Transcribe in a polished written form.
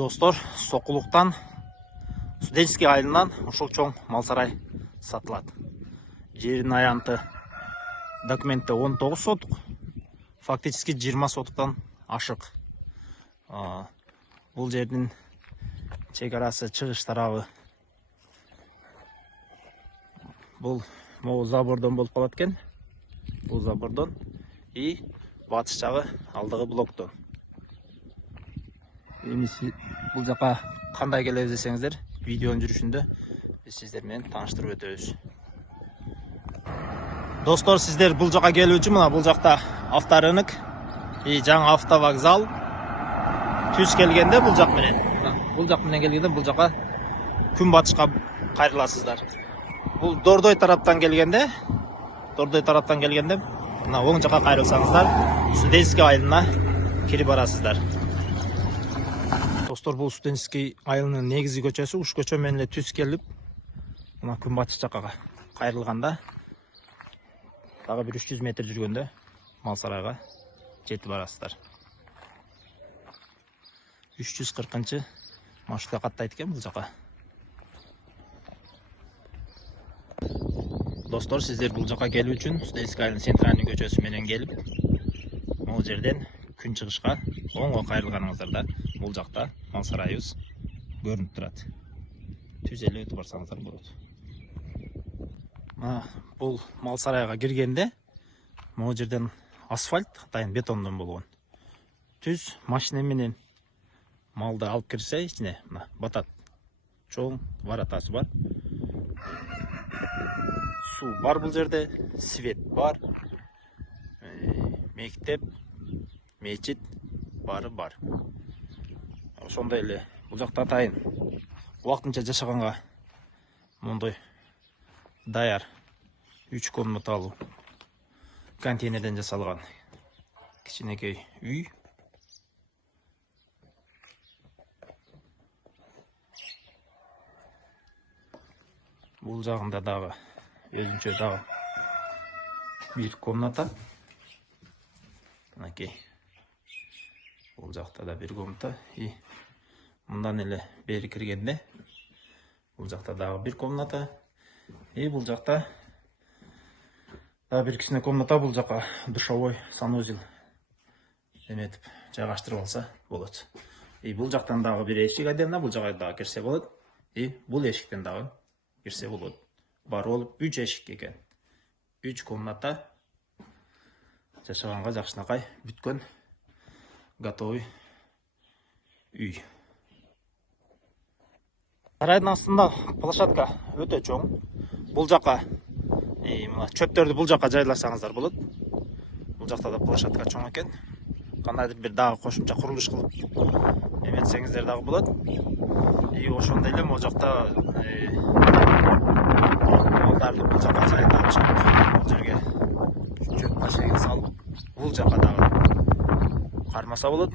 Достор, Сокулуктан Студенческий айылынан ушул чоң мал сарай сатылат. Жерин аянты документте 19 сотук, фактически 20 сотуктан ашык. Бул жердин чек арасы чыгыш тарабы. Бул могу забордон болуп калат экен. Бул забордон и батыш жагы алдыгы блоктон. Бул жака кандай келебиз десеңиздер, видеонун жүрүшүндө биз сиздер менен тааныштырып өтөбүз. Достор, сиздер бул жака келүү үчүн мына бул жакта авторынок и жаңы автовокзал. Түз келгенде бул жак менен келгенде бул жака күн батышка кайрыласыздар. Бул Дордой тараптан келгенде мына оң жака кайрылсаңыздар, Студенческий айылына кирип барасыздар. Достор, бул Студенческий айылынын негизги көчөсү. Уш көчө менен эле түз келип, мына күн батыш жакка кайрылганда дагы бир 300 метр жүргөндө мал сарайга жетип барасыздар. 340 маршрутка каттайт экен бул жака. Достор, сиздер бул жака келүү үчүн Студенческий айылынын центральный көчөсү менен келип, могу жерден күн чыгышка оңго кайрылганыңыздарда бул жакта мал сарайыбыз көрүнүп турат. Түз эле өтүп барсаңыздар болот. Бул мал сарайга киргенде могу жерден асфальт атайын бетондон болгон. Түз машина менен малды алып кирсе ичине мына батат. Чоң воротасы бар. Суу бар бул жерде, свет бар. Мектеп, мечит бары бар. Ошондой эле бул жакта атайын убактынча жашаганга мондой даяр 3 комнаталуу контейнерден жасалган кичинекей үй. Бул жагында дагы өзүнчө дагы бир комната. Мынакей. Бул жакта да бир комната. И мындан эле бери киргенде бул жакта дагы бир комната. И бул жакта дагы бир кичине комната. Бул жака душевой санузел эметип жайгаштырып алса болот. И бул жактан дагы бир эшик отдельно, бул жака дагы кирсе болот. И бул эшиктен дагы кирсе болот. Бар болуп 3 эшик экен. 3 комната. Жашаганга жакшынакай бүткөн готовый үй. Сарайдын астында площадка өтө чоң. Бул жака мына чөптөрдү бул жака жайласаңыздар болот. Бул жакта да площадка чоң экен. Кандайдыр бир дагы кошумча курулуш кылып эметсеңиздер дагы болот. И ошондой эле могу жакта малдарды бул жака жайдап чыгып, бул жерге чөп ташеги салып, бул жака дагы кармаса болот.